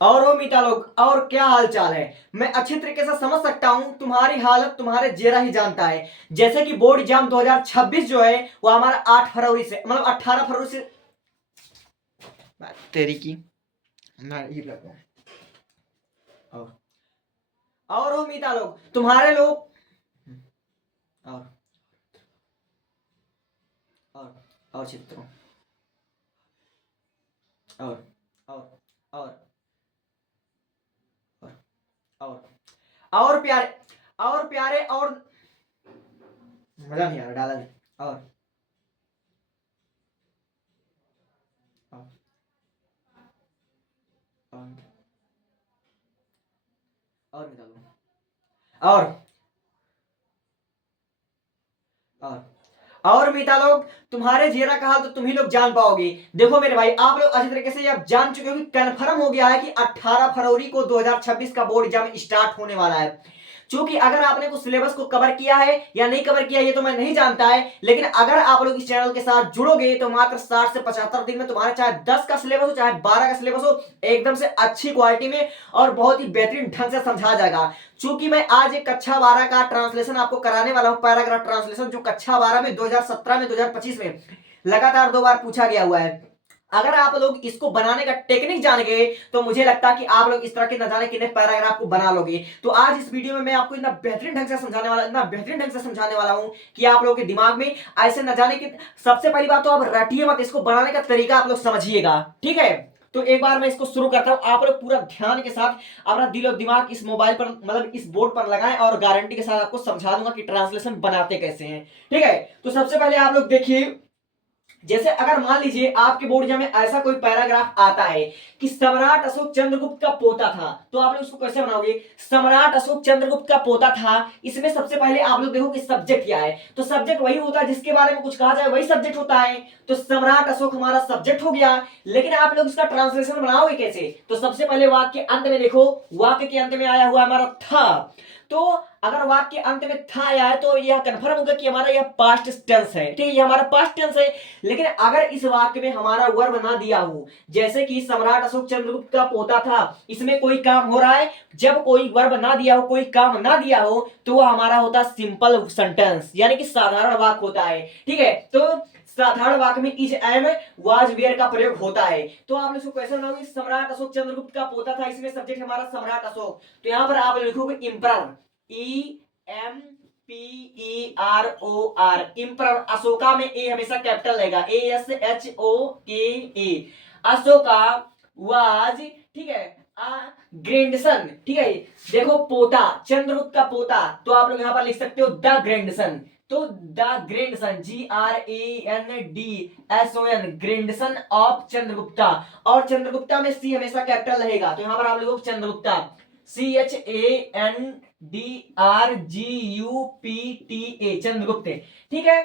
और वो मीता लोग, और क्या हाल चाल है। मैं अच्छी तरीके से समझ सकता हूँ तुम्हारी हालत, तुम्हारे चेहरा ही जानता है। जैसे कि बोर्ड एग्जाम 2026 जो है वो हमारा 8 फरवरी से, मतलब 18 फरवरी से। तेरी की मैं ही लगता हूँ। और वो मीता लोग, तुम्हारे लोग, और और चित्रों, और और और और और प्यारे, और प्यारे, और मजा नहीं आ रहा, डाला नहीं। और और और निकालो, और और और मीता लोग, तुम्हारे जीरा का हाल तो तुम ही लोग जान पाओगे। देखो मेरे भाई, आप लोग अच्छी तरीके से अब जान चुके हो कि कन्फर्म हो गया है कि 18 फरवरी को 2026 का बोर्ड एग्जाम स्टार्ट होने वाला है। चूंकि अगर आपने कुछ सिलेबस को कवर किया है या नहीं कवर किया ये तो मैं नहीं जानता है, लेकिन अगर आप लोग इस चैनल के साथ जुड़ोगे तो मात्र 60 से 75 दिन में तुम्हारे चाहे 10 का सिलेबस हो चाहे 12 का सिलेबस हो, एकदम से अच्छी क्वालिटी में और बहुत ही बेहतरीन ढंग से समझा जाएगा। चूंकि मैं आज एक कक्षा 12 का ट्रांसलेशन आपको कराने वाला हूं, पैराग्राफ ट्रांसलेशन, जो कक्षा 12 में 2017 में 2025 में लगातार 2 बार पूछा गया हुआ है। अगर आप लोग इसको बनाने का टेक्निक जान गए तो मुझे लगता है कि आप लोग इस तरह के न जाने कितने पैराग्राफ को बना लोगे। तो आज इस वीडियो में मैं आपको इतना बेहतरीन ढंग से समझाने वाला, इतना बेहतरीन ढंग से समझाने वाला हूं कि आप लोगों के दिमाग में ऐसे न जाने कि, सबसे पहली बात तो आप रटिए मत, इसको बनाने का तरीका आप लोग समझिएगा, ठीक है। तो एक बार मैं इसको शुरू करता हूं, आप लोग पूरा ध्यान के साथ अपना दिल और दिमाग इस मोबाइल पर, मतलब इस बोर्ड पर लगाएं और गारंटी के साथ आपको समझा दूंगा कि ट्रांसलेशन बनाते कैसे हैं, ठीक है। तो सबसे पहले आप लोग देखिए, जैसे अगर मान लीजिए आपके बोर्ड एग्जाम में ऐसा कोई पैराग्राफ आता है कि सम्राट अशोक चंद्रगुप्त का पोता था, तो आप लोग उसको कैसे बनाओगे? सम्राट अशोक चंद्रगुप्त का पोता था, इसमें सबसे पहले आप लोग देखो कि सब्जेक्ट क्या है। तो सब्जेक्ट वही होता है जिसके बारे में कुछ कहा जाए, वही सब्जेक्ट होता है। तो सम्राट अशोक हमारा सब्जेक्ट हो गया। लेकिन आप लोग इसका ट्रांसलेशन बनाओगे कैसे? तो सबसे पहले वाक्य के अंत में देखो, वाक्य के अंत में आया हुआ हमारा था। तो अगर वाक्य के अंत में था आया है तो यह कंफर्म होगा कि हमारा यह पास्ट टेंस है, ठीक है, ये हमारा पास्ट टेंस है। लेकिन अगर इस वाक्य में हमारा वर्ब ना दिया हो, जैसे कि सम्राट अशोक चंद्रगुप्त का पोता था, इसमें कोई काम हो रहा है, जब कोई वर्ब ना दिया हो, कोई काम ना दिया हो, तो वह हमारा होता है सिंपल सेंटेंस, यानी कि साधारण वाक्य होता है, ठीक है। तो साधारण वाक्य में इज एम वाज वेयर का प्रयोग होता है। तो आप इसको क्वेश्चन बनाओगे, सम्राट अशोक चंद्रगुप्त का पोता था, इसमें सब्जेक्ट हमारा सम्राट अशोक, तो यहां पर आप लिखोगे इम्परर, ई एम PEROR, इम्पर। अशोका में ए हमेशा कैपिटल रहेगा, ASHOKA, अशोका वाज, ठीक है, ग्रैंडसन, ठीक है। देखो पोता, चंद्रगुप्त का पोता, तो आप लोग यहां पर लिख सकते हो द ग्रैंडसन। तो the grandson, GRANDSON, grandson of Chandragupta. और चंद्रगुप्ता में सी हमेशा कैपिटल रहेगा, तो यहां पर आप लोग चंद्रगुप्ता, CHANDRGUPTA, चंद्रगुप्त, ठीक है।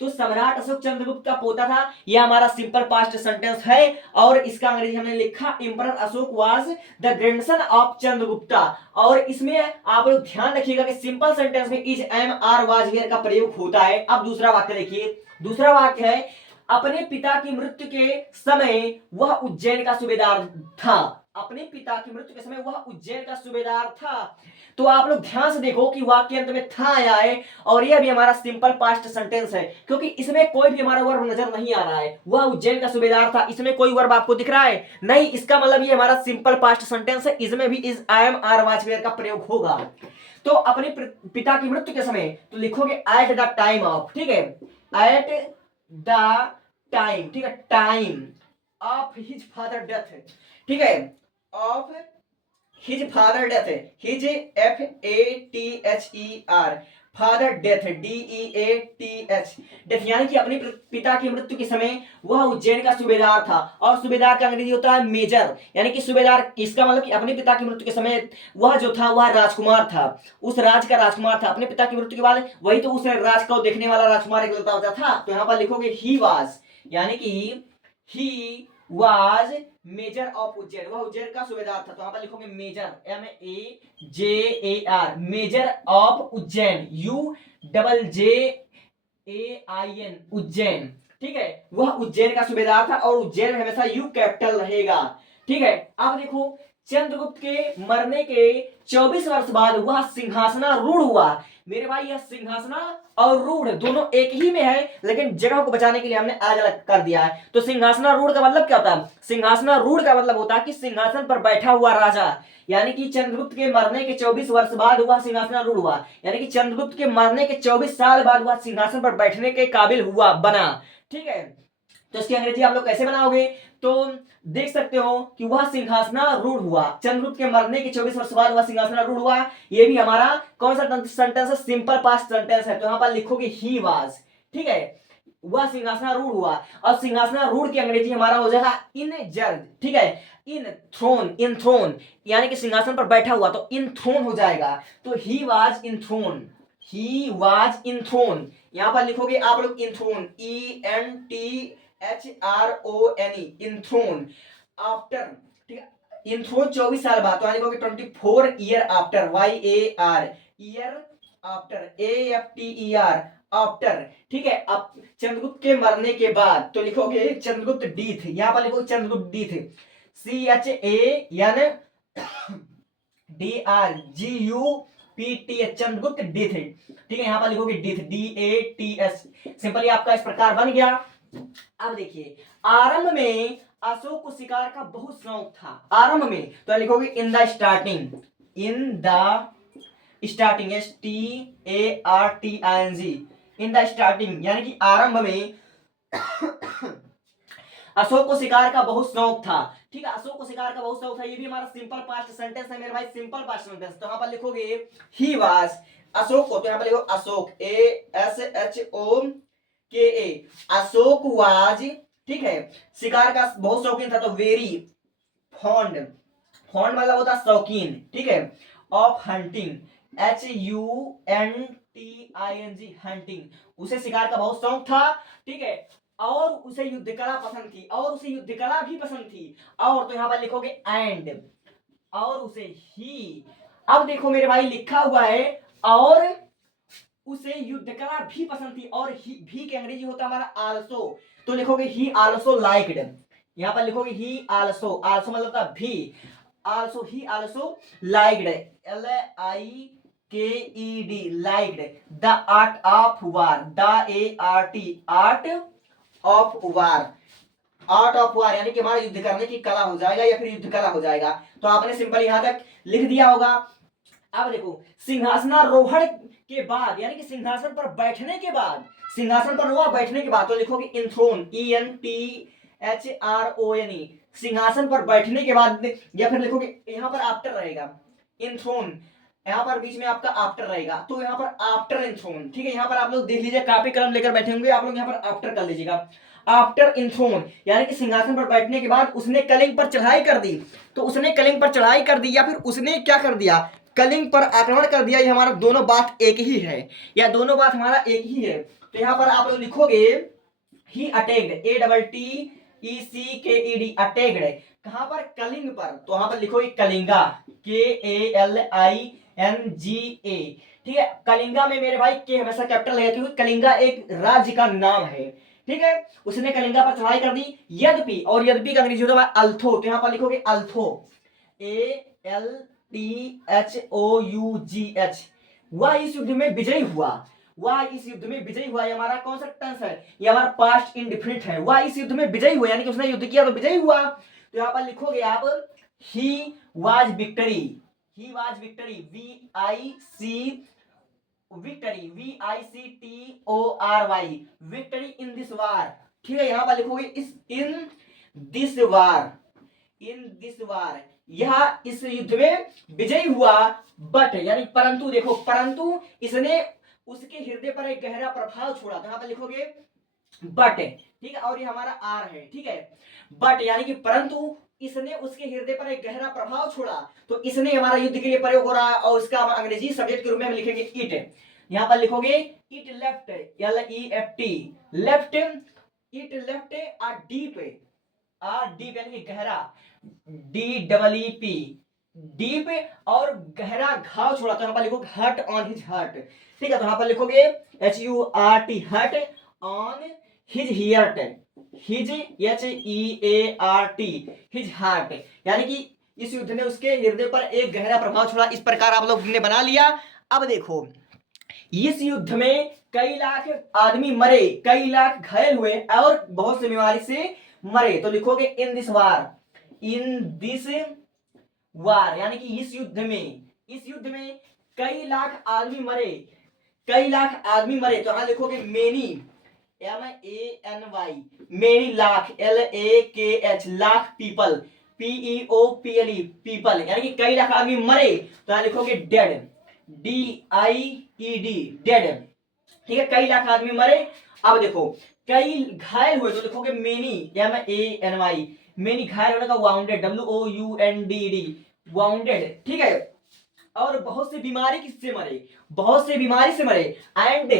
तो सम्राट अशोक चंद्रगुप्त का पोता था, यह हमारा सिंपल पास्ट सेंटेंस है। और इसका अंग्रेजी हमने लिखा, emperor Ashok was the grandson of Chandragupta. और इसमें आप लोग ध्यान रखिएगा कि सिंपल सेंटेंस में is am are was here का प्रयोग होता है। अब दूसरा वाक्य देखिए, दूसरा वाक्य है, अपने पिता की मृत्यु के समय वह उज्जैन का सूबेदार था। अपने पिता की मृत्यु के समय वह उज्जैन का सूबेदार था। तो आप लोग ध्यान से देखो कि वाक्य अंत में था आया है, और यह भी हमारा सिंपल पास्ट सेंटेंस है, क्योंकि इसमें कोई भी हमारा वर्ब नजर नहीं आ रहा है। वह उज्जैन का सूबेदार था, इसमें कोई वर्ब आपको दिख रहा है नहीं, इसका मतलब ये हमारा सिंपल पास्ट सेंटेंस है, इसमें भी is I am are was were का प्रयोग होगा। तो अपने पिता की मृत्यु के समय तो लिखोगे एट द टाइम ऑफ, ठीक है, एट द टाइम, ठीक है, time of his father death, ठीक है, of his father death, his FATHER, father death, DEATH, death यानी कि अपने पिता की मृत्यु के समय वह उज्जैन का सूबेदार था। और सूबेदार का अंग्रेजी होता है मेजर, यानी कि सूबेदार, इसका मतलब कि अपने पिता की मृत्यु के समय वह जो था वह राजकुमार था, उस राज का राजकुमार था। अपने पिता की मृत्यु के बाद वही तो उस राज को देखने वाला राजकुमार इकलौता होता था। तो यहां पर लिखोगे ही वाज, यानी कि he was major of Ujjain, वह उज्जैन का सूबेदार था। तो यहां पर लिखोगे major, MAJAR, major of Ujjain, UJJAIN, Ujjain, ठीक है, वह उज्जैन का सूबेदार था। और उज्जैन में हमेशा यू कैपिटल रहेगा, ठीक है। अब देखो चंद्रगुप्त के मरने के 24 वर्ष बाद वह सिंहासनारूढ़ हुआ। मेरे भाई यह सिंहासना और रूढ़ दोनों एक ही में है, लेकिन जगह को बचाने के लिए हमने अलग अलग कर दिया है। तो सिंहासनारूढ़ का मतलब क्या होता है? सिंहासनारूढ़ का मतलब होता है कि सिंहासन पर बैठा हुआ राजा, यानी कि चंद्रगुप्त के मरने के 24 वर्ष बाद वह सिंहासनारूढ़ हुआ, यानी कि चंद्रगुप्त के मरने के 24 साल बाद वह सिंहासन पर बैठने के काबिल हुआ, बना। ठीक है, तो इसकी अंग्रेजी आप लोग कैसे बनाओगे? तो देख सकते हो कि वह सिंहासनारूढ़ हुआ, चंद्रगुप्त के मरने के 24 वर्ष बाद वह सिंहासनारूढ़ हुआ। ये भी हमारा कौन सा सेंटेंस है? सिंपल पास्ट सेंटेंस है, तो यहां पर लिखोगे ही वाज। ठीक है, वह सिंहासनारूढ़ हुआ, और सिंहासनारूढ़ की अंग्रेजी हमारा हो जाएगा इन जर्ज। ठीक है, इन थ्रोन, इन थ्रोन यानी कि सिंहासन पर बैठा हुआ, तो इन थ्रोन हो जाएगा। तो he was enthrone, he was enthrone. यहां पर लिखोगे आप लोग enthrone, ENTHRONE, enthrone after. ठीक है, इंथ्रोन 24 साल बाद, तो यानी कि 24 year after, YAR year after, AFTER after. ठीक है, अब चंद्रगुप्त के मरने के बाद तो लिखोगे चंद्रगुप्त डीथ, यहां पर लिखोगे चंद्रगुप्त डीथ, CHANDRGUPT, चंद्रगुप्त डीथ। ठीक है, यहां पर लिखोगे डीथ, DATS। सिंपली आपका इस प्रकार बन गया। अब देखिए, आरंभ में अशोक को शिकार का बहुत शौक था। आरंभ में तो लिखोगे in the starting, in the starting, STARTING, in the starting यानी कि आरंभ में अशोक को शिकार का बहुत शौक था। ठीक है, अशोक को शिकार का बहुत शौक था, ये भी हमारा सिंपल पास्ट सेंटेंस है मेरे भाई, सिंपल पास्ट सेंटेंस। तो यहां पर लिखोगे ही वाज, अशोक को, तो यहां पर लिखो अशोक, ASHOKA, अशोक वाज। ठीक है, शिकार का बहुत शौकीन था, तो वेरी फॉन्ड, फॉन्ड मतलब होता है शौकीन। ठीक है, ऑफ हंटिंग, HUNTING, हंटिंग, उसे शिकार का बहुत शौक था। ठीक है, और उसे युद्ध कला पसंद थी, और उसे युद्ध कला भी पसंद थी। और तो यहां पर लिखोगे एंड, और उसे ही। अब देखो मेरे भाई लिखा हुआ है और उसे युद्ध कला भी पसंद थी, और भी के अंग्रेजी होता है हमारा आल्सो, तो लिखोगे ही आल्सो लाइक्ड। यहां पर लिखोगे ही आल्सो, आल्सो मतलब होता है भी, also he also liked, LIKED, liked the art of war, the ART, art of war, art of war यानी कि हमारा युद्ध करने की कला हो जाएगा, या फिर युद्ध कला हो जाएगा। तो आपने सिंपल यहां तक लिख दिया होगा। अब देखो, सिंहासनारोहण के बाद यानी कि सिंहासन पर बैठने के बाद, सिंहासन पर वह बैठने के बाद तो लिखोगे इंथ्रोन, ENTHRONE, सिंहासन पर बैठने के बाद, या फिर लिखोगे यहां पर आफ्टर रहेगा, इंथ्रोन, यहाँ पर बीच में आपका आफ्टर रहेगा, तो यहाँ पर आफ्टर इंथ्रोन। ठीक है, यहाँ पर आप लोग देख लीजिए, कापी कलम लेकर बैठे होंगे आप लोग, यहाँ पर आफ्टर कर लीजिएगा। आफ्टर इंथ्रोन यानी कि सिंहासन पर बैठने के बाद उसने कलिंग पर चढ़ाई कर दी, तो उसने कलिंग पर चढ़ाई कर दी, या फिर उसने क्या कर दिया, कलिंग पर आक्रमण कर दिया। ये हमारा दोनों बात एक ही है, या दोनों बात हमारा एक ही है। तो यहाँ पर आप लोग लिखोगे ही अटैक्ड, ATTECKED, अटैक्ड, कहां पर? कलिंग पर, तो वहां पर लिखोगे कलिंगा, KALINGA। ठीक है, कलिंगा में मेरे भाई के हमेशा कैपिटल है, क्योंकि कलिंगा एक राज्य का नाम है। ठीक है, उसने कलिंगा पर चढ़ाई कर दी, यद्यपि, और यद्यपि का अंग्रेजी होता है अल्थो, तो यहां पर लिखोगे अल्थो, ALTHOUGH, वह इस युद्ध में विजयी हुआ, वह इस युद्ध में विजयी हुआ। ये हमारा कौन सा टेंस है? ये हमारा पास्ट इंडिफिनिट है। वह इस युद्ध में विजयी हुआ यानी कि उसने युद्ध किया तो विजयी हुआ। तो यहां पर लिखोगे आप he was victory, he was victory, victory, VICTORY, victory in this वार। ठीक है, यहां पर लिखोगे इस in this war, in this वार, यह इस युद्ध में विजयी हुआ। बट यानी परंतु, देखो परंतु इसने उसके हृदय पर एक गहरा प्रभाव छोड़ा, तो यहां पर लिखोगे बट। ठीक है, और ये हमारा आर है। ठीक है, बट यानी कि परंतु इसने उसके हृदय पर एक गहरा प्रभाव छोड़ा, तो इसने हमारा युद्ध के लिए प्रयोग हो रहा है, और इसका अंग्रेजी सब्जेक्ट के रूप में हम लिखेंगे इट। यहां पर लिखोगे it left, LEFT, left, it left a deep, deep यानी कि गहरा, DEEP, डीप और गहरा घाव छोड़ा, तो यहां पर लिखोगे हर्ट ऑन हिज हर्ट। ठीक है, तो यहां पर लिखोगे HURT, hurt on his heart, his HEART, his heart, यानी कि इस युद्ध ने उसके हृदय पर एक गहरा प्रभाव छोड़ा। इस प्रकार आप लोग ने बना लिया। अब देखो, इस युद्ध में कई लाख आदमी मरे, कई लाख घायल हुए और बहुत से बीमारी से मरे। तो लिखोगे in this war, in this वार, यानी कि इस युद्ध में कई लाख आदमी मरे, कई लाख आदमी मरे। तो यहां लिखोगे many, MANY, many lakh, LAKH, lakh people, PEOPLE, people, यानी कि कई लाख आदमी मरे। तो यहां लिखोगे डेड, DIED, डेड। ठीक है, कई लाख आदमी मरे। अब देखो कई घायल हुए, तो लिखोगे मेनी, MANY, मेनी, घायल होने का वाउंडेड, WOUNDED, वाउंडेड। ठीक है, और बहुत से बीमारी किससे मरे, बहुत से बीमारी से मरे। एंड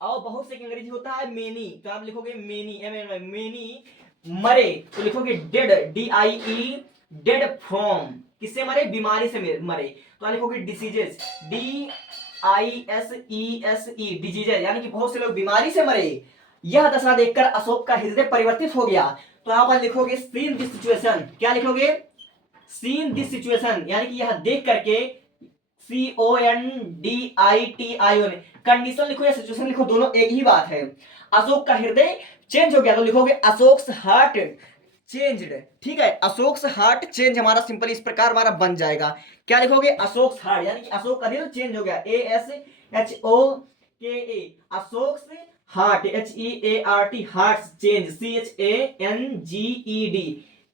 और बहुत से अंग्रेजी होता है मेनी, तो आप लिखोगे मेनी, मेनी मरे। तो लिखोगे डेड, DIE, डेड फ्रॉम, किससे मरे, बीमारी से मरे। तो आप लिखोगे डिसीजेस, DISESE, डिजीजेस, यानी कि बहुत से लोग बीमारी से मरे। यह दशा देखकर अशोक का हृदय परिवर्तित हो गया। तो यहां पर लिखोगे सीन दिस सिचुएशन, क्या लिखोगे, सीन दिस सिचुएशन, यानी कि यह देख करके, CONDITION, कंडीशन लिखो या सिचुएशन लिखो, दोनों एक ही बात है। अशोक का हृदय चेंज हो गया, तो लिखोगे अशोक्स हार्ट चेंज्ड। ठीक है, अशोक्स हार्ट चेंज हमारा सिंपल इस प्रकार हमारा बन जाएगा। क्या लिखोगे, अशोक्स हार्ट, यानी कि अशोक का दिल चेंज हो गया, ASHOKA, Ashok's heart, HEART, heart change, CHANGED,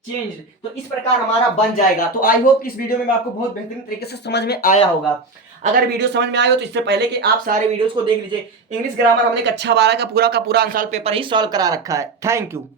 change. तो इस प्रकार हमारा बन जाएगा। तो आई होप इस वीडियो में आपको बहुत बेहतरीन तरीके से समझ में आया होगा। अगर वीडियो समझ में आया हो तो इससे पहले कि आप सारे वीडियोस को देख लीजिए। इंग्लिश ग्रामर हमने कक्षा 12 का पूरा आंसर पेपर ही सॉल्व करा रखा है। Thank you.